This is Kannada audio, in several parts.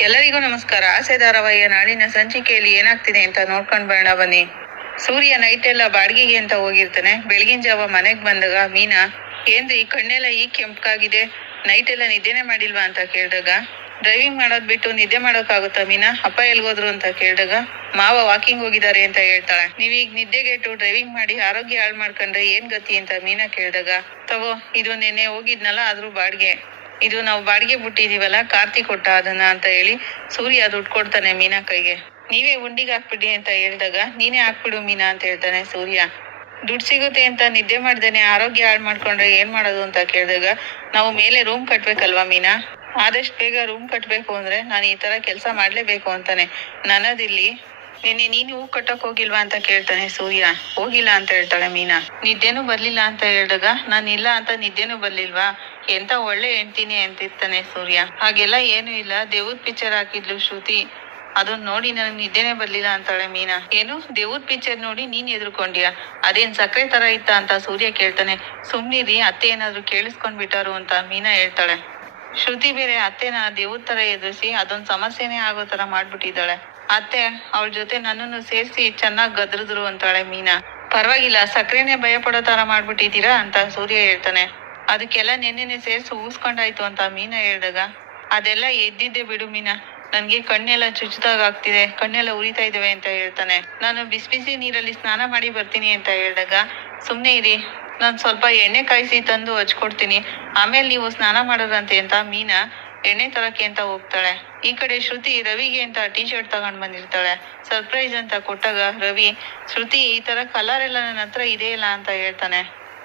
ಎಲ್ಲರಿಗೂ ನಮಸ್ಕಾರ. ಆಸೆ ಧಾರಾವಾಹಿಯ ನಾಳಿನ ಸಂಚಿಕೆಯಲ್ಲಿ ಏನಾಗ್ತಿದೆ ಅಂತ ನೋಡ್ಕೊಂಡ್ ಬರೋಣ ಬನ್ನಿ. ಸೂರ್ಯ ನೈಟ್ ಎಲ್ಲ ಬಾಡಿಗೆಗೆ ಅಂತ ಹೋಗಿರ್ತಾನೆ. ಬೆಳಗಿನ ಜಾವ ಮನೆಗ್ ಬಂದಾಗ, ಮೀನಾ, ಏನ್ರಿ ಕಣ್ಣೆಲ್ಲ ಈ ಕೆಂಪ್ಕಾಗಿದೆ ನೈಟ್ ಎಲ್ಲ ನಿದ್ದೆನೆ ಮಾಡಿಲ್ವಾ? ಅಂತ ಕೇಳಿದಾಗ ಡ್ರೈವಿಂಗ್ ಮಾಡೋದ್ ಬಿಟ್ಟು ನಿದ್ದೆ ಮಾಡೋಕ್ಕಾಗುತ್ತಾ ಮೀನಾ? ಅಪ್ಪ ಎಲ್ಗೋದ್ರು? ಅಂತ ಕೇಳಿದಾಗ, ಮಾವ ವಾಕಿಂಗ್ ಹೋಗಿದ್ದಾರೆ ಅಂತ ಹೇಳ್ತಾಳೆ. ನೀವೀಗ ನಿದ್ದೆಗೆಟ್ಟು ಡ್ರೈವಿಂಗ್ ಮಾಡಿ ಆರೋಗ್ಯ ಹಾಳು ಮಾಡ್ಕೊಂಡ್ರೆ ಏನ್ ಗತಿ? ಅಂತ ಮೀನಾ ಕೇಳಿದಾಗ, ತಗೋ ಇದು ನೆನ್ನೆ ಹೋಗಿದ್ನಲ್ಲ, ಆದ್ರೂ ಬಾಡಿಗೆ. ಇದು ನಾವು ಬಾಡಿಗೆ ಬಿಟ್ಟಿದೀವಲ್ಲ ಕಾರ್ತಿ ಕೊಟ್ಟ ಅದನ್ನ ಅಂತ ಹೇಳಿ ಸೂರ್ಯ ದುಡ್ಡು ಕೊಡ್ತಾನೆ ಮೀನಾ ಕೈಗೆ. ನೀವೇ ಉಂಡಿಗೆ ಹಾಕ್ಬಿಡಿ ಅಂತ ಹೇಳಿದಾಗ, ನೀನೇ ಹಾಕ್ಬಿಡು ಮೀನಾ ಅಂತ ಹೇಳ್ತಾನೆ ಸೂರ್ಯ. ದುಡ್ಡು ಸಿಗುತ್ತೆ ಅಂತ ನಿದ್ದೆ ಮಾಡ್ದೇನೆ, ಆರೋಗ್ಯ ಹಾಳು ಮಾಡ್ಕೊಂಡ್ರೆ ಏನ್ ಮಾಡೋದು ಅಂತ ಕೇಳಿದಾಗ, ನಾವು ಮೇಲೆ ರೂಮ್ ಕಟ್ಬೇಕಲ್ವಾ ಮೀನಾ? ಆದಷ್ಟು ಬೇಗ ರೂಮ್ ಕಟ್ಬೇಕು ಅಂದ್ರೆ ನಾನು ಈ ತರ ಕೆಲಸ ಮಾಡ್ಲೇಬೇಕು ಅಂತಾನೆ. ನನ್ನದಿಲ್ಲಿ ನಿನ್ನೆ ನೀನು ಹೂ ಕಟ್ಟಕ್ ಹೋಗಿಲ್ವಾ ಅಂತ ಕೇಳ್ತಾನೆ ಸೂರ್ಯ. ಹೋಗಿಲ್ಲ ಅಂತ ಹೇಳ್ತಾಳೆ ಮೀನಾ. ನಿದ್ದೆನೂ ಬರ್ಲಿಲ್ಲ ಅಂತ ಹೇಳಿದಾಗ, ನಾನು ಇಲ್ಲ ಅಂತ ನಿದ್ದೆನೂ ಬರ್ಲಿಲ್ವಾ? ಎಂತ ಒಳ್ಳೆ ಹೆಂಡ್ತೀನಿ ಅಂತಿರ್ತಾನೆ ಸೂರ್ಯ. ಹಾಗೆಲ್ಲ ಏನು ಇಲ್ಲ. ದೇವ್ರ ಪಿಕ್ಚರ್ ಹಾಕಿದ್ಲು ಶ್ರುತಿ. ಅದನ್ನ ನೋಡಿ ನನಗೆ ನಿದ್ದೆನೆ ಬರ್ಲಿಲ್ಲ ಅಂತಾಳೆ ಮೀನಾ. ಏನು? ದೇವ್ರ ಪಿಕ್ಚರ್ ನೋಡಿ ನೀನ್ ಎದ್ರುಕೊಂಡ್ಯಾ ಅದೇನ್ ಸಕ್ಕರೆ ತರ ಇತ್ತ ಅಂತ ಸೂರ್ಯ ಕೇಳ್ತಾನೆ. ಸುಮ್ನಿರಿ, ಅತ್ತೆ ಏನಾದ್ರು ಕೇಳಿಸ್ಕೊಂಡ್ ಬಿಟ್ಟಾರು ಅಂತ ಮೀನಾ ಹೇಳ್ತಾಳೆ. ಶ್ರುತಿ ಬೇರೆ ಅತ್ತೆನ ದೇವ್ರ ತರ ಎದುರಿಸಿ ಅದೊಂದ್ ಸಮಸ್ಯೆನೇ ಆಗೋ ತರ ಮಾಡ್ಬಿಟ್ಟಿದ್ದಾಳೆ. ಅತ್ತೆ ಅವಳ ಜೊತೆ ನನ್ನನ್ನು ಸೇರಿಸಿ ಚೆನ್ನಾಗ್ ಗದ್ರದ್ರು ಅಂತಾಳೆ ಮೀನಾ. ಪರವಾಗಿಲ್ಲ ಸಕ್ಕರೆನೆ ಭಯ ಪಡೋ ತರ ಮಾಡ್ಬಿಟ್ಟಿದ್ದೀರಾ ಅಂತ ಸೂರ್ಯ ಹೇಳ್ತಾನೆ. ಅದಕ್ಕೆಲ್ಲ ನೆನ್ನೆನೆ ಸೇರಿಸಿ ಊಸ್ಕೊಂಡಾಯ್ತು ಅಂತ ಮೀನಾ ಹೇಳ್ದಾಗ. ಅದೆಲ್ಲ ಎದ್ದಿದ್ದೆ ಬಿಡು ಮೀನಾ. ನನ್ಗೆ ಕಣ್ಣೆಲ್ಲ ಚುಚ್ಚುದಾಗ ಆಗ್ತಿದೆ ಕಣ್ಣೆಲ್ಲ ಉರಿತಾ ಇದಾವೆ ಅಂತ ಹೇಳ್ತಾನೆ. ನಾನು ಬಿಸಿ ಬಿಸಿ ನೀರಲ್ಲಿ ಸ್ನಾನ ಮಾಡಿ ಬರ್ತೀನಿ ಅಂತ ಹೇಳಿದಾಗ, ಸುಮ್ನೆ ಇರಿ, ನಾನ್ ಸ್ವಲ್ಪ ಎಣ್ಣೆ ಕಾಯಿಸಿ ತಂದು ಹಚ್ಕೊಡ್ತೀನಿ. ಆಮೇಲೆ ನೀವು ಸ್ನಾನ ಮಾಡೋದಂತೆ ಅಂತ ಮೀನಾ ಎಣ್ಣೆ ತರಕ್ಕೆ ಅಂತ ಹೋಗ್ತಾಳೆ. ಈ ಕಡೆ ಶ್ರುತಿ ರವಿಗೆ ಅಂತ ಟಿ ಶರ್ಟ್ ತಗೊಂಡ್ ಬಂದಿರ್ತಾಳೆ. ಸರ್ಪ್ರೈಸ್ ಅಂತ ಕೊಟ್ಟಾಗ ರವಿ, ಶ್ರುತಿ, ಈ ತರ ಕಲರ್ ಎಲ್ಲ ನನ್ನ ಹತ್ರ ಇದೆ ಇಲ್ಲ ಅಂತ ಹೇಳ್ತಾನೆ.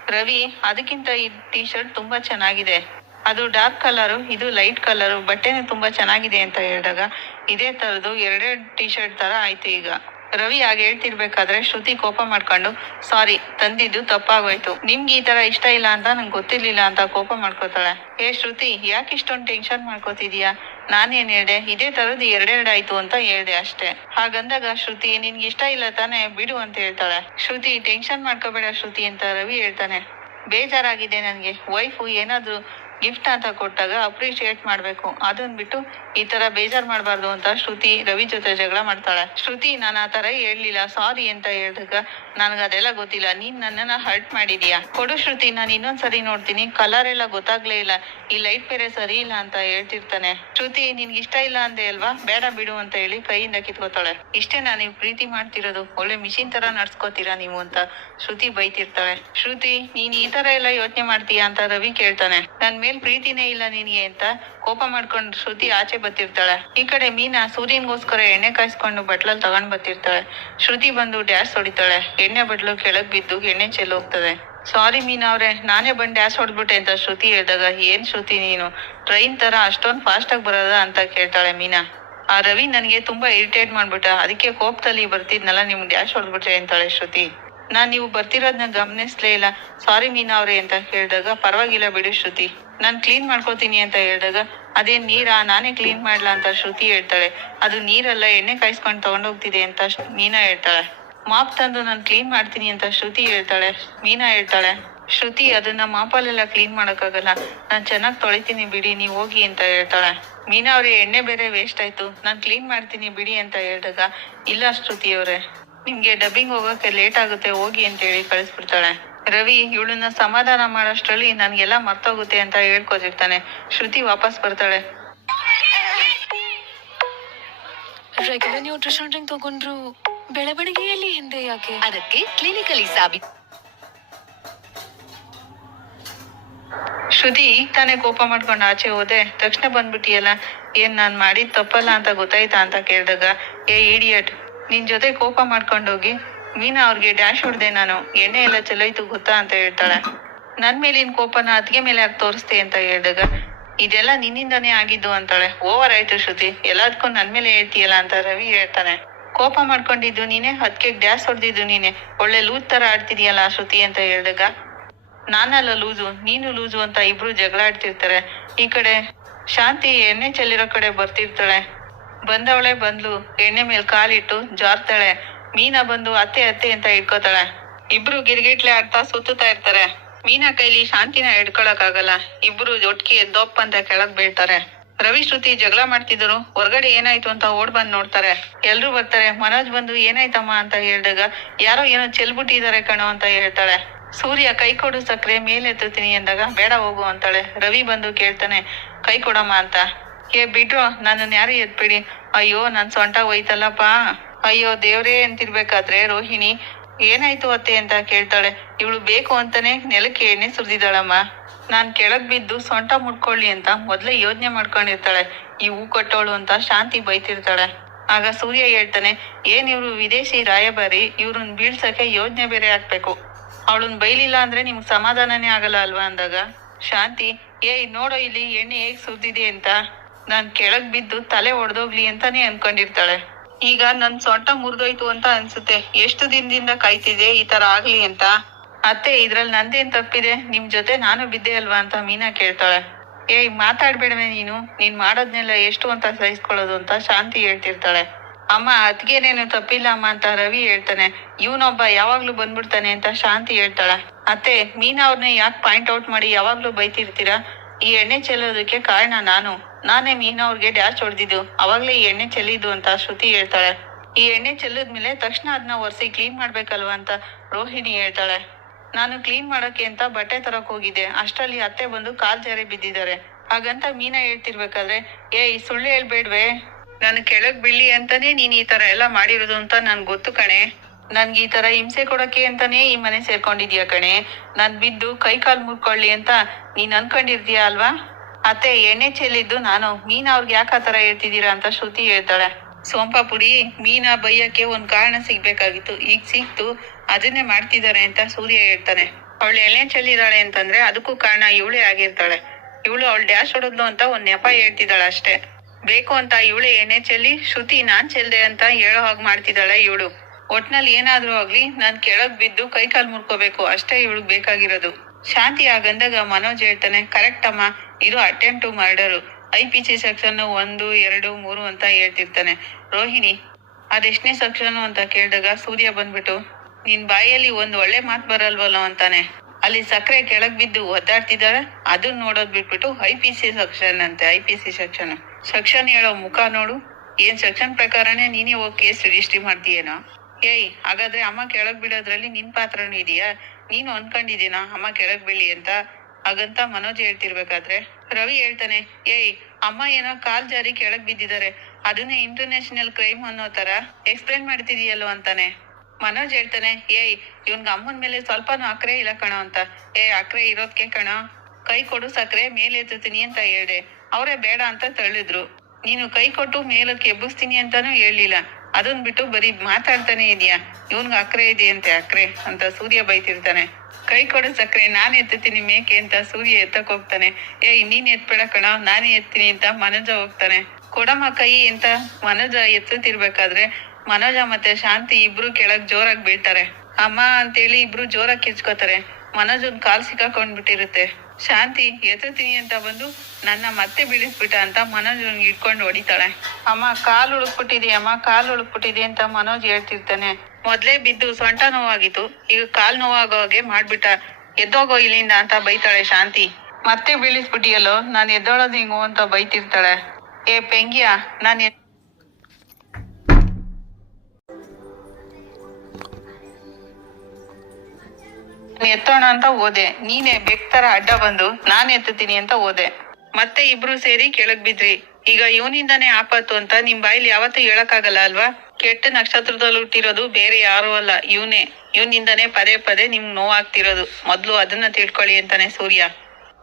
ರವಿ, ಅದಕ್ಕಿಂತ ಈ ಟಿ ಶರ್ಟ್ ತುಂಬಾ ಚೆನ್ನಾಗಿದೆ. ಅದು ಡಾರ್ಕ್ ಕಲರು ಇದು ಲೈಟ್ ಕಲರು ಬಟ್ಟೆನೇ ತುಂಬಾ ಚೆನ್ನಾಗಿದೆ, ಅಂತ ಹೇಳಿದಾಗ, ಇದೇ ತರದು ಎರಡೆರಡು ಟಿ ಶರ್ಟ್ ತರ ಆಯ್ತು ಈಗ. ರವಿ ಹಾಗೆ ಹೇಳ್ತಿರ್ಬೇಕಾದ್ರೆ ಶ್ರುತಿ ಕೋಪ ಮಾಡ್ಕೊಂಡು, ಸಾರಿ, ತಂದಿದ್ದು ತಪ್ಪಾಗೋಯ್ತು. ನಿಮ್ಗೆ ಈ ತರ ಇಷ್ಟ ಇಲ್ಲ ಅಂತ ನಂಗೆ ಗೊತ್ತಿರ್ಲಿಲ್ಲ ಅಂತ ಕೋಪ ಮಾಡ್ಕೋತಾಳೆ. ಏ ಶ್ರುತಿ, ಯಾಕೆ ಇಷ್ಟೊಂದು ಟೆನ್ಷನ್ ಮಾಡ್ಕೋತಿದ್ಯಾ? ನಾನೇನ್ ಹೇಳ್ದೆ? ಇದೇ ತರದ್ದು ಎರಡೆರಡು ಆಯ್ತು ಅಂತ ಹೇಳ್ದೆ ಅಷ್ಟೇ. ಹಾಗಂದಾಗ ಶ್ರುತಿ, ನಿನ್ಗೆ ಇಷ್ಟ ಇಲ್ಲ ತಾನೇ, ಬಿಡು ಅಂತ ಹೇಳ್ತಾಳೆ. ಶ್ರುತಿ ಟೆನ್ಷನ್ ಮಾಡ್ಕೋಬೇಡ ಶ್ರುತಿ, ಅಂತ ರವಿ ಹೇಳ್ತಾನೆ. ಬೇಜಾರಾಗಿದೆ ನನ್ಗೆ. ವೈಫು ಏನಾದ್ರು ಗಿಫ್ಟ್ ಅಂತ ಕೊಟ್ಟಾಗ ಅಪ್ರಿಷಿಯೇಟ್ ಮಾಡ್ಬೇಕು. ಅದನ್ ಬಿಟ್ಟು ಈ ತರ ಬೇಜಾರ್ ಮಾಡ್ಬಾರ್ದು ಅಂತ ಶ್ರುತಿ ರವಿ ಜೊತೆ ಜಗಳ ಮಾಡ್ತಾಳೆ. ಶ್ರುತಿ ನಾನು ಆ ತರ ಹೇಳ್ಲಿಲ್ಲ ಸಾರಿ ಅಂತ ಹೇಳಿದಾಗ ನನಗೆ ಅದೆಲ್ಲ ಗೊತ್ತಿಲ್ಲ. ನೀನ್ ನನ್ನನ್ನ ಹರ್ಟ್ ಮಾಡಿದ್ಯಾ? ಕೊಡು ಶ್ರುತಿ, ನಾನು ಇನ್ನೊಂದ್ಸರಿ ನೋಡ್ತೀನಿ. ಕಲರ್ ಎಲ್ಲ ಗೊತ್ತಾಗ್ಲೇ ಇಲ್ಲ. ಈ ಲೈಟ್ ಬೇರೆ ಸರಿ ಇಲ್ಲ ಅಂತ ಹೇಳ್ತಿರ್ತಾನೆ. ಶ್ರುತಿ, ನಿನ್ಗೆ ಇಷ್ಟ ಇಲ್ಲ ಅಂದೆ ಅಲ್ವಾ? ಬೇಡ ಬಿಡು ಅಂತ ಹೇಳಿ ಕೈಯಿಂದ ಕಿತ್ಕೋತಾಳೆ. ಇಷ್ಟೇನಾ ನೀವು ಪ್ರೀತಿ ಮಾಡ್ತಿರೋದು? ಒಳ್ಳೆ ಮಿಷಿನ್ ತರ ನಡ್ಸ್ಕೋತೀರಾ ನೀವು ಅಂತ ಶ್ರುತಿ ಬೈತಿರ್ತಾಳೆ. ಶ್ರುತಿ, ನೀನ್ ಈ ತರ ಎಲ್ಲ ಯೋಚನೆ ಮಾಡ್ತೀಯಾ ಅಂತ ರವಿ ಕೇಳ್ತಾನೆ. ನನ್ ಮೇಲ್ ಪ್ರೀತಿನೇ ಇಲ್ಲ ನಿನಗೆ ಅಂತ ಕೋಪ ಮಾಡ್ಕೊಂಡು ಶ್ರುತಿ ಆಚೆ ಬತ್ತಿರ್ತಾಳೆ ಈ ಕಡೆ ಮೀನಾ ಸೂರ್ಯನ್ಗೋಸ್ಕರ ಎಣ್ಣೆ ಕಾಯಿಸ್ಕೊಂಡು ಬಟ್ಲಲ್ಲಿ ತಗೊಂಡ್ ಬತ್ತಿರ್ತಾಳೆ ಶ್ರುತಿ ಬಂದು ಡ್ಯಾಸ್ ಹೊಡಿತಾಳೆ. ಎಣ್ಣೆ ಬಟ್ಲು ಕೆಳಗ್ ಬಿದ್ದು ಎಣ್ಣೆ ಚೆಲ್ಲೋಗ್ತದೆ ಸಾರಿ ಮೀನಾ ಅವ್ರೆ, ನಾನೇ ಬಂದು ಡ್ಯಾಸ್ ಹೊಡ್ಬಿಟ್ಟೆ ಅಂತ ಶ್ರುತಿ ಹೇಳಿದಾಗ, ಏನ್ ಶ್ರುತಿ ನೀನು? ಟ್ರೈನ್ ತರ ಅಷ್ಟೊಂದ್ ಫಾಸ್ಟ್ ಆಗಿ ಬರೋದ ಅಂತ ಕೇಳ್ತಾಳೆ ಮೀನಾ. ಆ ರವಿ ನನಗೆ ತುಂಬಾ ಇರಿಟೇಟ್ ಮಾಡ್ಬಿಟ್ಟ. ಅದಕ್ಕೆ ಕೋಪದಲ್ಲಿ ಬರ್ತಿದ್ನಲ್ಲ ನಿಮ್ ಡ್ಯಾಶ್ ಹೊಡ್ಬಿಟ್ರೆ ಅಂತಾಳೆ ಶ್ರುತಿ. ನಾನ್ ನೀವು ಬರ್ತಿರೋದ್ನ ಗಮನಿಸ್ಲೇ ಇಲ್ಲ. ಸಾರಿ ಮೀನಾ ಅವ್ರೆ ಅಂತ ಹೇಳಿದಾಗ, ಪರವಾಗಿಲ್ಲ ಬಿಡು ಶ್ರುತಿ. ನಾನ್ ಕ್ಲೀನ್ ಮಾಡ್ಕೋತೀನಿ ಅಂತ ಹೇಳಿದಾಗ ಅದೇನ್ ನೀರಾ, ನಾನೇ ಕ್ಲೀನ್ ಮಾಡ್ಲಾ ಅಂತ ಶ್ರುತಿ ಹೇಳ್ತಾಳೆ. ಅದು ನೀರಲ್ಲ, ಎಣ್ಣೆ ಕಾಯಿಸ್ಕೊಂಡು ತಗೊಂಡೋಗ್ತಿದೆ ಅಂತ ಮೀನಾ ಹೇಳ್ತಾಳೆ. ಮಾಪ್ ತಂದು ನಾನು ಕ್ಲೀನ್ ಮಾಡ್ತೀನಿ ಅಂತ ಶ್ರುತಿ ಹೇಳ್ತಾಳೆ. ಮೀನಾ ಹೇಳ್ತಾಳೆ, ಶ್ರುತಿ, ಅದನ್ನ ಮಾಪಲ್ಲೆಲ್ಲ ಕ್ಲೀನ್ ಮಾಡೋಕ್ಕಾಗಲ್ಲ. ನಾನ್ ಚೆನ್ನಾಗ್ ತೊಳಿತೀನಿ ಬಿಡಿ, ನೀವ್ ಹೋಗಿ ಅಂತ ಹೇಳ್ತಾಳೆ. ಮೀನಾ ಅವ್ರೆ, ಎಣ್ಣೆ ಬೇರೆ ವೇಸ್ಟ್ ಆಯ್ತು. ನಾನ್ ಕ್ಲೀನ್ ಮಾಡ್ತೀನಿ ಬಿಡಿ ಅಂತ ಹೇಳಿದಾಗ, ಇಲ್ಲ ಶ್ರುತಿ ಅವ್ರೆ. ನಿಮ್ಗೆ ಡಬ್ಬಿಂಗ್ ಹೋಗೋಕೆ ಲೇಟ್ ಆಗುತ್ತೆ ಹೋಗಿ ಅಂತ ಹೇಳಿ ಕಳಿಸ್ಬಿಡ್ತಾಳೆ. ರವಿ ಇವಳನ್ನ ಸಮಾಧಾನ ಮಾಡೋಷ್ಟರಲ್ಲಿ ನನ್ಗೆಲ್ಲ ಮರ್ತೋಗುತ್ತೆ ಅಂತ ಹೇಳ್ಕೊತಿರ್ತಾನೆ. ಶ್ರುತಿ ವಾಪಸ್ ಬರ್ತಾಳೆ. ರೆಗ್ಯುಲರ್ ನ್ಯೂಟ್ರಿಷನ್ ಡ್ರಿಂಕ್ ತಗೊಂಡ್ರು ಬೆಳವಣಿಗೆಯಲ್ಲಿ ಹಿಂದೆ ಯಾಕೆ? ಅದಕ್ಕೆ ಕ್ಲಿನಿಕಲಿ ಸಾಬಿ ಶ್ರುತಿ ಈಗ ತಾನೇ ಕೋಪ ಮಾಡ್ಕೊಂಡು ಆಚೆ ಹೋದೆ. ತಕ್ಷಣ ಬಂದ್ಬಿಟ್ಟಿಯಲ್ಲ ಏನ್ ನಾನ್ ಮಾಡಿದ್ ತಪ್ಪಲ್ಲ ಅಂತ ಗೊತ್ತಾಯ್ತಾ ಅಂತ ಕೇಳಿದಾಗ ಏ ಇಡಿಯಟ್ ನಿನ್ ಜೊತೆ ಕೋಪ ಮಾಡ್ಕೊಂಡೋಗಿ ಮೀನಾ ಅವ್ರಿಗೆ ಡ್ಯಾಶ್ ಹೊಡೆದೆ ನಾನು, ಎಣ್ಣೆ ಎಲ್ಲ ಚೆಲ್ಲೋಯ್ತು ಗೊತ್ತಾ ಅಂತ ಹೇಳ್ತಾಳೆ. ನನ್ ಮೇಲಿನ ಕೋಪನ ಅತ್ತಿಗೆ ಮೇಲೆ ಯಾಕೆ ತೋರಿಸ್ತೆ ಅಂತ ಹೇಳಿದಾಗ, ಇದೆಲ್ಲ ನಿನ್ನಿಂದಾನೇ ಆಗಿದ್ದು ಅಂತಾಳೆ. ಓವರ್ ಆಯ್ತು ಶ್ರುತಿ ಎಲ್ಲದಕ್ಕೂ ನನ್ ಮೇಲೆ ಹೇಳ್ತೀಯಲ್ಲ ಅಂತ ರವಿ ಹೇಳ್ತಾನೆ. ಕೋಪ ಮಾಡ್ಕೊಂಡಿದ್ದು ನೀನೆ ಅದಕ್ಕೆ ಡ್ಯಾಸ್ ಹೊಡೆದಿದ್ದು ನೀನೆ. ಒಳ್ಳೆ ಲೂಸ್ ತರ ಆಡ್ತಿದ್ಯಲ್ಲ ಶ್ರುತಿ ಅಂತ ಹೇಳಿದಾಗ, ನಾನಲ್ಲ ಲೂಸು, ನೀನು ಲೂಸು ಅಂತ ಇಬ್ರು ಜಗಳ ಆಡ್ತಿರ್ತಾರೆ. ಈ ಕಡೆ ಶಾಂತಿ ಎಣ್ಣೆ ಚೆಲ್ಲಿರೋ ಕಡೆ ಬರ್ತಿರ್ತಾಳೆ. ಬಂದವಳೆ ಬಂದ್ಲು, ಎಣ್ಣೆ ಮೇಲೆ ಕಾಲಿಟ್ಟು ಜಾರ್ತಾಳೆ. ಮೀನಾ ಬಂದು ಅತ್ತೆ ಅತ್ತೆ ಅಂತ ಇಟ್ಕೋತಾಳೆ ಇಬ್ರು ಗಿರ್ಗಿಟ್ಲೆ ಆಡ್ತಾ ಸುತ್ತುತ್ತಾ ಇರ್ತಾರೆ. ಮೀನಾ ಕೈಲಿ ಶಾಂತಿನ ಹಿಡ್ಕೊಳಕ್ ಆಗಲ್ಲ ಇಬ್ರು ಒಟ್ಟಿಗೆ ದೊಪ್ಪ ಅಂತ ಕೆಳಗ್ ಬೀಳ್ತಾರೆ. ರವಿ, ಶ್ರುತಿ ಜಗಳ ಮಾಡ್ತಿದ್ರು. ಹೊರಗಡೆ ಏನಾಯ್ತು ಅಂತ ಓಡ್ ಬಂದ್ ನೋಡ್ತಾರೆ. ಎಲ್ರು ಬರ್ತಾರೆ. ಮನೋಜ್ ಬಂದು, ಏನಾಯ್ತಮ್ಮ? ಅಂತ ಹೇಳಿದಾಗ, ಯಾರೋ ಏನೋ ಚೆಲ್ಬಿಟ್ಟಿದ್ದಾರೆ ಕಣೋ ಅಂತ ಹೇಳ್ತಾಳೆ. ಸೂರ್ಯ, ಕೈ ಕೊಡು ಸಕ್ರೆ, ಮೇಲೆತ್ತುತ್ತೀನಿ ಅಂದಾಗ ಬೇಡ ಹೋಗು ಅಂತಾಳೆ. ರವಿ ಬಂದು ಕೇಳ್ತಾನೆ, ಕೈ ಕೊಡಮ್ಮ ಅಂತ. ಏ, ಬಿಡ್ರೋ, ನನ್ನನ್ನು ಯಾರು ಎತ್ಬಿಡಿ? ಅಯ್ಯೋ ನನ್ನ ಸೊಂಟ ಹೋಯ್ತಲ್ಲಪ್ಪ. ಅಯ್ಯೋ, ದೇವ್ರೇ ಅಂತಿರ್ಬೇಕಾದ್ರೆ ರೋಹಿಣಿ. ಏನಾಯ್ತು ಅತ್ತೆ ಅಂತ ಕೇಳ್ತಾಳೆ. ಇವಳು ಬೇಕು ಅಂತಾನೆ ನೆಲಕ್ಕೆ ಎಣ್ಣೆ ಸುರಿದಿದ್ದಾಳಮ್ಮ. ನಾನು ಕೆಳಗ್ ಬಿದ್ದು ಸೊಂಟ ಮುಟ್ಕೊಳ್ಳಿ ಅಂತ ಮೊದಲೇ ಯೋಚನೆ ಮಾಡ್ಕೊಂಡಿರ್ತಾಳೆ. ಈ ಹೂ ಕಟ್ಟೋಳು ಅಂತ ಶಾಂತಿ ಬೈತಿರ್ತಾಳೆ. ಆಗ ಸೂರ್ಯ ಹೇಳ್ತಾನೆ, ಏನ್ ಇವ್ರು ವಿದೇಶಿ ರಾಯಭಾರಿ? ಇವ್ರನ್ನ ಬೀಳ್ಸಕ್ಕೆ ಯೋಜನೆ ಬೇರೆ ಹಾಕ್ಬೇಕು. ಅವಳನ್ನ ಬೈಲಿಲ್ಲ ಅಂದ್ರೆ ನಿಮ್ಗೆ ಸಮಾಧಾನನೇ ಆಗಲ್ಲ ಅಲ್ವಾ ಅಂದಾಗ? ಶಾಂತಿ, ಏಯ್, ನೋಡೋ ಇಲ್ಲಿ ಎಣ್ಣೆ ಹೇಗ್ ಸುರಿದಿದೆ ಅಂತ. ನಾನ್ ಕೆಳಗ್ ಬಿದ್ದು ತಲೆ ಒಡೆದೋಗ್ಲಿ ಅಂತಾನೆ ಅನ್ಕೊಂಡಿರ್ತಾಳೆ. ಈಗ ನನ್ ಸೊಂಟ ಮುರಿದೋಯ್ತು ಅಂತ ಅನ್ಸುತ್ತೆ. ಎಷ್ಟು ದಿನದಿಂದ ಕಾಯ್ತಿದೆ ಈ ತರ ಆಗ್ಲಿ ಅಂತ. ಅತ್ತೆ, ಇದ್ರಲ್ಲಿ ನಂದೇನ್ ತಪ್ಪಿದೆ? ನಿಮ್ ಜೊತೆ ನಾನು ಬಿದ್ದೆ ಅಲ್ವಾ ಅಂತ ಮೀನಾ ಕೇಳ್ತಾಳೆ. ಏಯ್, ಮಾತಾಡ್ಬೇಡವೆ ನೀನು. ನೀನ್ ಮಾಡೋದ್ನೆಲ್ಲ ಎಷ್ಟು ಅಂತ ಸಹಿಸ್ಕೊಳ್ಳೋದು ಅಂತ ಶಾಂತಿ ಹೇಳ್ತಿರ್ತಾಳೆ. ಅಮ್ಮ ಅತ್ಗೇನೇನು ತಪ್ಪಿಲ್ಲ ಅಮ್ಮ ಅಂತ ರವಿ ಹೇಳ್ತಾನೆ. ಇವನೊಬ್ಬ ಯಾವಾಗ್ಲೂ ಬಂದ್ಬಿಡ್ತಾನೆ ಅಂತ ಶಾಂತಿ ಹೇಳ್ತಾಳೆ. ಅತ್ತೆ, ಮೀನಾ ಅವ್ರನ್ನ ಯಾಕೆ ಪಾಯಿಂಟ್ ಔಟ್ ಮಾಡಿ ಯಾವಾಗ್ಲೂ ಬೈತಿರ್ತೀರಾ? ಈ ಎಣ್ಣೆ ಚೆಲ್ಲೋದಕ್ಕೆ ಕಾರಣ ನಾನು. ನಾನೇ ಮೀನಾ ಅವ್ರಿಗೆ ಡ್ಯಾಶ್ ಹೊಡೆದಿದ್ದು. ಅವಾಗ್ಲೇ ಈ ಎಣ್ಣೆ ಚೆಲ್ಲಿದ್ದು ಅಂತ ಶ್ರುತಿ ಹೇಳ್ತಾಳೆ. ಈ ಎಣ್ಣೆ ಚೆಲ್ಲಿದ್ಮೇಲೆ ತಕ್ಷಣ ಅದನ್ನ ಒರೆಸಿ ಕ್ಲೀನ್ ಮಾಡ್ಬೇಕಲ್ವಾ ಅಂತ ರೋಹಿಣಿ ಹೇಳ್ತಾಳೆ. ನಾನು ಕ್ಲೀನ್ ಮಾಡೋಕೆ ಅಂತ ಬಟ್ಟೆ ತರಕ್ ಹೋಗಿದ್ದೆ. ಅಷ್ಟರಲ್ಲಿ ಅತ್ತೆ ಬಂದು ಕಾಲ್ ಜಾರಿ ಬಿದ್ದಿದ್ದಾರೆ. ಹಾಗಂತ ಮೀನಾ ಹೇಳ್ತಿರ್ಬೇಕಾದ್ರೆ ಈ ಸುಳ್ಳು ಹೇಳ್ಬೇಡ್ವೆ. ನಾನು ಕೆಳಗ್ ಬೀಳಿ ಅಂತಾನೆ ನೀನ್ ಈ ತರ ಎಲ್ಲ ಮಾಡಿರೋದು ಅಂತ ನನ್ ಗೊತ್ತು ಕಣೆ. ನನ್ಗೆ ಈ ತರ ಹಿಂಸೆ ಕೊಡಕ್ಕೆ ಅಂತಾನೆ ಈ ಮನೆ ಸೇರ್ಕೊಂಡಿದ್ಯಾ ಕಣೆ? ನಾನ್ ಬಿದ್ದು ಕೈ ಕಾಲ್ ಮುರ್ಕೊಳ್ಳಿ ಅಂತ ನೀನ್ ಅನ್ಕೊಂಡಿರ್ತೀಯ ಅಲ್ವಾ? ಅತ್ತೆ, ಎಣ್ಣೆ ಚೆಲ್ಲಿದ್ದು ನಾನು. ಮೀನಾ ಅವ್ರಿಗೆ ಯಾಕೆ ತರ ಹೇಳ್ತಿದ್ದೀರಾ ಅಂತ ಶ್ರುತಿ ಹೇಳ್ತಾಳೆ. ಸೋಂಪಾ ಪುಡಿ, ಮೀನಾ ಬೈಯಕ್ಕೆ ಒಂದ್ ಕಾರಣ ಸಿಗ್ಬೇಕಾಗಿತ್ತು. ಈಗ ಸಿಕ್ತು. ಅದನ್ನೇ ಮಾಡ್ತಿದ್ದಾರೆ ಅಂತ ಸೂರ್ಯ ಹೇಳ್ತಾನೆ. ಅವಳು ಎಣ್ಣೆ ಚೆಲ್ಲಿದಾಳೆ ಅಂತಂದ್ರೆ ಅದಕ್ಕೂ ಕಾರಣ ಇವಳೇ ಆಗಿರ್ತಾಳೆ. ಇವಳು ಅವಳು ಡ್ಯಾಶ್ ಹೊಡೋದ್ಲು ಅಂತ ಒಂದ್ ನೆಪ ಹೇಳ್ತಿದ್ದಾಳೆ ಅಷ್ಟೇ. ಬೇಕು ಅಂತ ಇವಳೆ ಎಣ್ಣೆ ಚೆಲ್ಲಿ, ಶ್ರುತಿ ನಾನ್ ಚೆಲ್ದೆ ಅಂತ ಹೇಳೋ ಹಾಗೆ ಮಾಡ್ತಿದ್ದಾಳೆ ಇವಳು. ಒಟ್ನಲ್ಲಿ ಏನಾದ್ರೂ ಆಗ್ಲಿ, ನಾನ್ ಕೆಳಗ್ ಬಿದ್ದು ಕೈ ಕಾಲ್ ಮುರ್ಕೋಬೇಕು, ಅಷ್ಟೇ ಇವಳು ಬೇಕಾಗಿರೋದು. ಶಾಂತಿ ಆಗಂದಾಗ ಮನೋಜ್ ಹೇಳ್ತಾನೆ, ಕರೆಕ್ಟ್ ಅಮ್ಮ ಇದು attempt to murder. I P C section ಒಂದು, ಎರಡು, ಮೂರು ಅಂತ ಹೇಳ್ತಿರ್ತಾನೆ. ರೋಹಿಣಿ, ಅದೆಷ್ಟನೇ ಸೆಕ್ಷನ್ ಅಂತ ಕೇಳಿದಾಗ ಸೂರ್ಯ ಬಂದ್ಬಿಟ್ಟು, ನಿನ್ ಬಾಯಲ್ಲಿ ಒಂದ್ ಒಳ್ಳೆ ಮಾತ್ ಬರಲ್ವಲ್ಲ ಅಂತಾನೆ. ಅಲ್ಲಿ ಸಕ್ಕರೆ ಕೆಳಗ್ ಬಿದ್ದು ಒದ್ದಾಡ್ತಿದ್ದಾರೆ ಅದನ್ನ ನೋಡೋದ್ ಬಿಟ್ಬಿಟ್ಟು ಐ ಪಿ ಸಿ ಸೆಕ್ಷನ್ ಅಂತೆ, I P C section. Section ಹೇಳೋ ಮುಖ ನೋಡು. ಏನ್ ಸೆಕ್ಷನ್ ಪ್ರಕಾರನೇ ನೀನೇ ಹೋಗಿ ಕೇಸ್ ರಿಜಿಸ್ಟ್ರಿ ಮಾಡ್ತೀಯೇನೋ? ಏಯ್, ಹಾಗಾದ್ರೆ ಅಮ್ಮ ಕೆಳಗ್ ಬೀಳೋದ್ರಲ್ಲಿ ನಿನ್ ಪಾತ್ರನೂ ಇದೆಯಾ? ನೀನು ಅನ್ಕೊಂಡಿದ್ದೀನಾ ಅಮ್ಮ ಕೆಳಗ್ ಬೀಳಿ ಅಂತ? ಹಾಗಂತ ಮನೋಜ್ ಹೇಳ್ತಿರ್ಬೇಕಾದ್ರೆ. ರವಿ ಹೇಳ್ತಾನೆ, ಏಯ್, ಅಮ್ಮ ಏನೋ ಕಾಲ್ ಜಾರಿ ಕೆಳಗ್ ಬಿದ್ದಿದ್ದಾರೆ. ಅದನ್ನೇ ಇಂಟರ್ನ್ಯಾಷನಲ್ ಕ್ರೈಮ್ ಅನ್ನೋ ತರ ಎಕ್ಸ್ಪ್ಲೈನ್ ಮಾಡ್ತಿದೀಯಲ್ಲೋ ಅಂತಾನೆ. ಮನೋಜ್ ಹೇಳ್ತಾನೆ, ಏಯ್, ಇವನ್ಗ ಅಮ್ಮನ್ ಮೇಲೆ ಸ್ವಲ್ಪನೂ ಅಕ್ರೆ ಇಲ್ಲ ಕಣೋ ಅಂತ. ಏ, ಅಕ್ರೆ ಇರೋದ್ಕೆ ಕಣ? ಕೈ ಕೊಡು ಸಕ್ರೆ, ಮೇಲೆ ಎತ್ತುತ್ತೀನಿ ಅಂತ ಹೇಳ್ದೆ. ಅವರೇ ಬೇಡ ಅಂತ ತಳ್ಳಿದ್ರು. ನೀನು ಕೈ ಕೊಟ್ಟು ಮೇಲಕ್ಕೆ ಎಬ್ಬಿಸ್ತೀನಿ ಅಂತಾನೂ ಹೇಳಿಲ್ಲ ಅದನ್ ಬಿಟ್ಟು ಬರೀ ಮಾತಾಡ್ತಾನೆ ಇದೆಯಾ? ಇವನ್ಗೆ ಅಕ್ರೆ ಇದೆಯಂತೆ, ಅಕ್ರೆ ಅಂತ ಸೂರ್ಯ ಬೈತಿರ್ತಾನೆ. ಕೈ ಕೊಡು ಸಕ್ರೆ, ನಾನು ಎತ್ತುತ್ತೀನಿ ಮೇಕೆ ಅಂತ ಸೂರ್ಯ ಎತ್ತಕ್ ಹೋಗ್ತಾನೆ. ಏಯ್ ನೀನ್ ಎತ್ಬೇಡ ಕಣ, ನಾನೇ ಎತ್ತೀನಿ ಅಂತ ಮನೋಜ ಹೋಗ್ತಾನೆ. ಕೊಡಮ್ಮ ಕೈ ಅಂತ ಮನೋಜ ಎತ್ತುತ್ತಿರ್ಬೇಕಾದ್ರೆ ಮನೋಜ ಮತ್ತೆ ಶಾಂತಿ ಇಬ್ರು ಕೆಳಗ್ ಜೋರಾಗಿ ಬೀಳ್ತಾರೆ. ಅಮ್ಮ ಅಂತೇಳಿ ಇಬ್ರು ಜೋರಾಗಿ ಕಿಚ್ಕೋತಾರೆ ಮನೋಜನ್ ಕಾಲ್ ಸಿಕ್ಕಾಕೊಂಡ್ಬಿಟ್ಟಿರುತ್ತೆ. ಶಾಂತಿ ಎತ್ತುತ್ತೀನಿ ಅಂತ ಬಂದು ನನ್ನ ಮತ್ತೆ ಬೀಳಿಸ್ಬಿಟ್ಟ ಅಂತ ಮನೋಜ್ ಇಟ್ಕೊಂಡು ಹೊಡಿತಾಳೆ. ಅಮ್ಮ ಕಾಲು ಉಳುಕ್ಬಿಟ್ಟಿದೆ ಅಮ್ಮ ಕಾಲು ಉಳುಕ್ಬಿಟ್ಟಿದೆ ಅಂತ ಮನೋಜ್ ಹೇಳ್ತಿರ್ತಾನೆ. ಮೊದ್ಲೇ ಬಿದ್ದು ಸೊಂಟ ನೋವಾಗಿತ್ತು ಈಗ ಕಾಲ್ ನೋವಾಗೋ ಹಾಗೆ ಮಾಡ್ಬಿಟ್ಟ. ಎದ್ದೋಗೋ ಇಲ್ಲಿಂದ ಅಂತ ಬೈತಾಳೆ ಶಾಂತಿ. ಮತ್ತೆ ಬೀಳಿಸ್ಬಿಟ್ಟಿಯಲ್ಲೋ ನಾನ್ ಎದ್ದೋಳೋದು ಹಿಂಗು ಅಂತ ಬೈತಿರ್ತಾಳೆ. ಏ ಪೆಂಗಿಯ ನಾನ್ ಎತ್ತೋಣ ಅಂತ ಓದೆ ನೀನೆ ಬೆಕ್ತರ ಅಡ್ಡ ಬಂದು ನಾನ್ ಎತ್ತುತ್ತೀನಿ ಅಂತ ಓದೆ ಮತ್ತೆ ಇಬ್ರು ಸೇರಿ ಕೆಳಗ್ ಬಿದ್ರಿ. ಈಗ ಇವನಿಂದಾನೇ ಆಪತ್ತು ಅಂತ ನಿಮ್ ಬಾಯಿಲಿ ಯಾವತ್ತೂ ಹೇಳಕ್ಕಾಗಲ್ಲ ಅಲ್ವಾ? ಕೆಟ್ಟ ನಕ್ಷತ್ರದಲ್ಲಿ ಹುಟ್ಟಿರೋದು ಬೇರೆ ಯಾರು ಅಲ್ಲ, ಇವನೇ. ಇವನಿಂದಾನೇ ಪದೇ ಪದೇ ನಿಮ್ ನೋವಾಗ್ತಿರೋದು. ಮೊದ್ಲು ಅದನ್ನ ತಿಳ್ಕೊಳ್ಳಿ ಅಂತಾನೆ ಸೂರ್ಯ.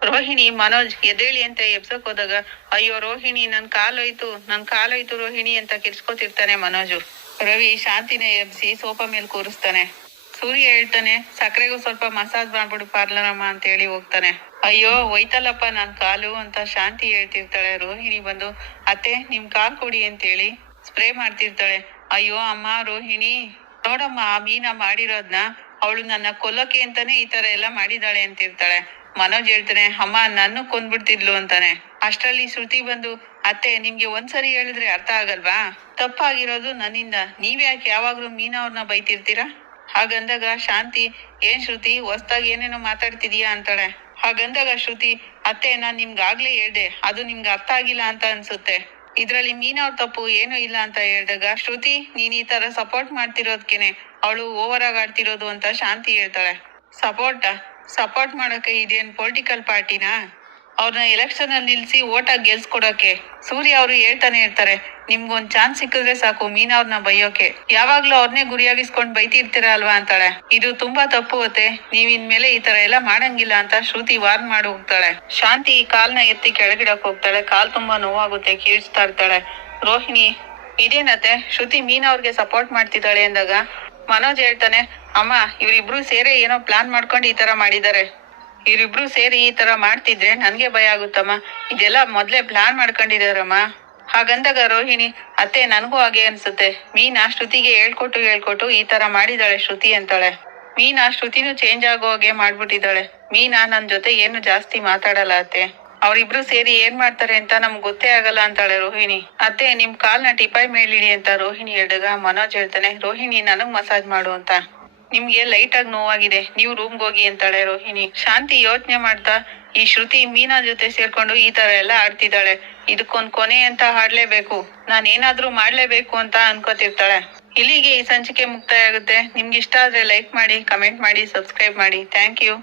ರೋಹಿಣಿ, ಮನೋಜ್, ಎದ್ದೇಳಿ ಅಂತ ಎಬ್ಸಕ್ ಹೋದಾಗ, ಅಯ್ಯೋ ರೋಹಿಣಿ, ನನ್ ಕಾಲೋಯ್ತು ನನ್ ಕಾಲೋಯ್ತು ರೋಹಿಣಿ ಅಂತ ಕಿರ್ಸ್ಕೊತಿರ್ತಾನೆ ಮನೋಜು. ರವಿ ಶಾಂತಿನೇ ಎಬ್ಸಿ ಸೋಫಾ ಮೇಲೆ ಕೂರಿಸ್ತಾನೆ. ಸೂರ್ಯ ಹೇಳ್ತಾನೆ ಸಕ್ಕರೆಗೂ ಸ್ವಲ್ಪ ಮಸಾಜ್ ಮಾಡ್ಬಿಡು ಪಾರ್ಲರಮ್ಮ ಅಂತ ಹೇಳಿ ಹೋಗ್ತಾನೆ. ಅಯ್ಯೋ, ಹೋಯ್ತಲ್ಲಪ್ಪ, ನನ್ ಕಾಲು ಅಂತ ಶಾಂತಿ ಹೇಳ್ತಿರ್ತಾಳೆ. ರೋಹಿಣಿ ಬಂದು, ಅತ್ತೆ, ನಿಮ್ ಕಾಲ್ ಕೊಡಿ ಅಂತೇಳಿ ಸ್ಪ್ರೇ ಮಾಡ್ತಿರ್ತಾಳೆ. ಅಯ್ಯೋ, ಅಮ್ಮ, ರೋಹಿಣಿ, ನೋಡಮ್ಮ, ಆ ಮೀನ ಮಾಡಿರೋದ್ನ, ಅವಳು ನನ್ನ ಕೊಲ್ಲಕ್ಕೆ ಅಂತಾನೆ ಈ ತರ ಎಲ್ಲ ಮಾಡಿದಾಳೆ ಅಂತಿರ್ತಾಳೆ. ಮನೋಜ್ ಹೇಳ್ತಾನೆ, ಅಮ್ಮ, ನನ್ನ ಕೊಂದ್ಬಿಡ್ತಿದ್ಲು ಅಂತಾನೆ. ಅಷ್ಟರಲ್ಲಿ ಶ್ರುತಿ ಬಂದು, ಅತ್ತೆ, ನಿಮ್ಗೆ ಒಂದ್ಸರಿ ಹೇಳಿದ್ರೆ ಅರ್ಥ ಆಗಲ್ವಾ? ತಪ್ಪಾಗಿರೋದು ನನ್ನಿಂದ. ನೀವ್ಯಾಕೆ ಯಾವಾಗ್ಲೂ ಮೀನಾ ಅವ್ರನ್ನ ಬೈತಿರ್ತೀರಾ? ಹಾಗಂದಾಗ ಶಾಂತಿ, ಏನ್ ಶ್ರುತಿ, ಹೊಸ್ದಾಗಿ ಏನೇನೋ ಮಾತಾಡ್ತಿದೀಯಾ ಅಂತಾಳೆ. ಹಾಗಂದಾಗ ಶ್ರುತಿ, ಅತ್ತೆ, ನಾನ್ ನಿಮ್ಗಾಗ್ಲೇ ಹೇಳ್ದೆ, ಅದು ನಿಮ್ಗೆ ಅರ್ಥ ಆಗಿಲ್ಲ ಅಂತ ಅನ್ಸುತ್ತೆ. ಇದ್ರಲ್ಲಿ ಮೀನವ್ರ ತಪ್ಪು ಏನೂ ಇಲ್ಲ ಅಂತ ಹೇಳ್ದಾಗ, ಶ್ರುತಿ, ನೀನ್ ಈ ತರ ಸಪೋರ್ಟ್ ಮಾಡ್ತಿರೋದ್ಕೇನೆ, ಅವಳು ಓವರ್ ಆಗಿ ಆಡ್ತಿರೋದು ಅಂತ ಶಾಂತಿ ಹೇಳ್ತಾಳೆ. ಸಪೋರ್ಟ್? ಸಪೋರ್ಟ್ ಮಾಡೋಕೆ ಇದೇನ್ ಪೊಲಿಟಿಕಲ್ ಪಾರ್ಟಿನಾ? ಅವ್ರನ್ನ ಎಲೆಕ್ಷನ್ ಅಲ್ಲಿ ನಿಲ್ಸಿ ಓಟಾಗಿ ಗೆಲ್ಸ್ಕೊಡೋಕೆ. ಸೂರ್ಯ ಅವರು ಹೇಳ್ತಾನೆ ಇರ್ತಾರೆ, ನಿಮ್ಗೊಂದ್ ಚಾನ್ಸ್ ಸಿಕ್ಕಿದ್ರೆ ಸಾಕು, ಮೀನಾ ಅವ್ರನ್ನ ಬೈಯೋಕೆ. ಯಾವಾಗ್ಲೂ ಅವ್ರನ್ನೇ ಗುರಿಯಾಗಿಸ್ಕೊಂಡ್ ಬೈತಿರ್ತೀರ ಅಲ್ವಾ? ಅಂತಾಳೆ. ಇದು ತುಂಬಾ ತಪ್ಪು ಅತ್ತೆ. ನೀವ್ ಇನ್ಮೇಲೆ ಈ ತರ ಎಲ್ಲ ಮಾಡಂಗಿಲ್ಲ ಅಂತ ಶ್ರುತಿ ವಾರ್ನ್ ಮಾಡಿ ಹೋಗ್ತಾಳೆ. ಶಾಂತಿ ಈ ಕಾಲ್ನ ಎತ್ತಿ ಕೆಳಗಿಡಕ್ ಹೋಗ್ತಾಳೆ. ಕಾಲ್ ತುಂಬಾ ನೋವಾಗುತ್ತೆ, ಕೀಳಿಸ್ತಾ ಇರ್ತಾಳೆ. ರೋಹಿಣಿ, ಇದೇನತ್ತೆ? ಶ್ರುತಿ ಮೀನಾ ಅವ್ರಿಗೆ ಸಪೋರ್ಟ್ ಮಾಡ್ತಿದ್ದಾಳೆ ಅಂದಾಗ? ಮನೋಜ್ ಹೇಳ್ತಾನೆ, ಅಮ್ಮ, ಇವ್ರಿಬ್ರು ಸೇರೆ ಏನೋ ಪ್ಲಾನ್ ಮಾಡ್ಕೊಂಡು ಈ ತರ ಮಾಡಿದ್ದಾರೆ. ಇವ್ರಿಬ್ರು ಸೇರಿ ಈ ತರ ಮಾಡ್ತಿದ್ರೆ ನನ್ಗೆ ಭಯ ಆಗುತ್ತಮ್ಮ. ಇದೆಲ್ಲ ಮೊದಲೇ ಪ್ಲಾನ್ ಮಾಡ್ಕೊಂಡಿದಾರಮ್ಮ. ಹಾಗಂದಾಗ ರೋಹಿಣಿ, ಅತ್ತೆ ನನಗೂ ಹಾಗೆ ಅನ್ಸುತ್ತೆ. ಮೀನಾ ಶ್ರುತಿಗೆ ಹೇಳ್ಕೊಟ್ಟು ಹೇಳ್ಕೊಟ್ಟು ಈ ತರ ಮಾಡಿದಾಳೆ ಶ್ರುತಿ ಅಂತಾಳೆ. ಮೀನಾ ಶ್ರುತಿನೂ ಚೇಂಜ್ ಆಗೋ ಹಾಗೆ ಮಾಡ್ಬಿಟ್ಟಿದ್ದಾಳೆ ಮೀನಾ ನನ್ ಜೊತೆ ಏನು ಜಾಸ್ತಿ ಮಾತಾಡಲ್ಲ ಅತ್ತೆ. ಅವ್ರಿಬ್ರು ಸೇರಿ ಏನ್ ಮಾಡ್ತಾರೆ ಅಂತ ನಮ್ಗೆ ಗೊತ್ತೇ ಆಗಲ್ಲ ಅಂತಾಳೆ ರೋಹಿಣಿ. ಅತ್ತೆ, ನಿಮ್ ಕಾಲ್ನ ಟಿಪಾಯ್ ಮೇಲಿಡಿ ಅಂತ ರೋಹಿಣಿ ಹೇಳಿದಾಗ ಮನೋಜ್ ಹೇಳ್ತಾನೆ, ರೋಹಿಣಿ, ನನಗ್ ಮಸಾಜ್ ಮಾಡು ಅಂತ. ನಿಮ್ಗೆ ಲೈಟ್ ಆಗಿ ನೋವಾಗಿದೆ. ನೀವು ರೂಮ್ಗೆ ಹೋಗಿ ಅಂತಾಳೆ ರೋಹಿಣಿ. ಶಾಂತಿ ಯೋಚನೆ ಮಾಡ್ತಾ, ಈ ಶ್ರುತಿ ಮೀನಾ ಜೊತೆ ಸೇರ್ಕೊಂಡು ಈ ತರ ಎಲ್ಲ ಆಡ್ತಿದ್ದಾಳೆ. ಇದಕ್ಕೊಂದ್ ಕೊನೆ ಅಂತ ಹಾಡ್ಲೇಬೇಕು. ನಾನ್ ಏನಾದ್ರೂ ಮಾಡ್ಲೇಬೇಕು ಅಂತ ಅನ್ಕೋತಿರ್ತಾಳೆ. ಇಲ್ಲಿಗೆ ಈ ಸಂಚಿಕೆ ಮುಕ್ತಾಯ ಆಗುತ್ತೆ. ನಿಮ್ಗೆ ಇಷ್ಟ ಆದ್ರೆ ಲೈಕ್ ಮಾಡಿ ಕಮೆಂಟ್ ಮಾಡಿ ಸಬ್ಸ್ಕ್ರೈಬ್ ಮಾಡಿ. Thank you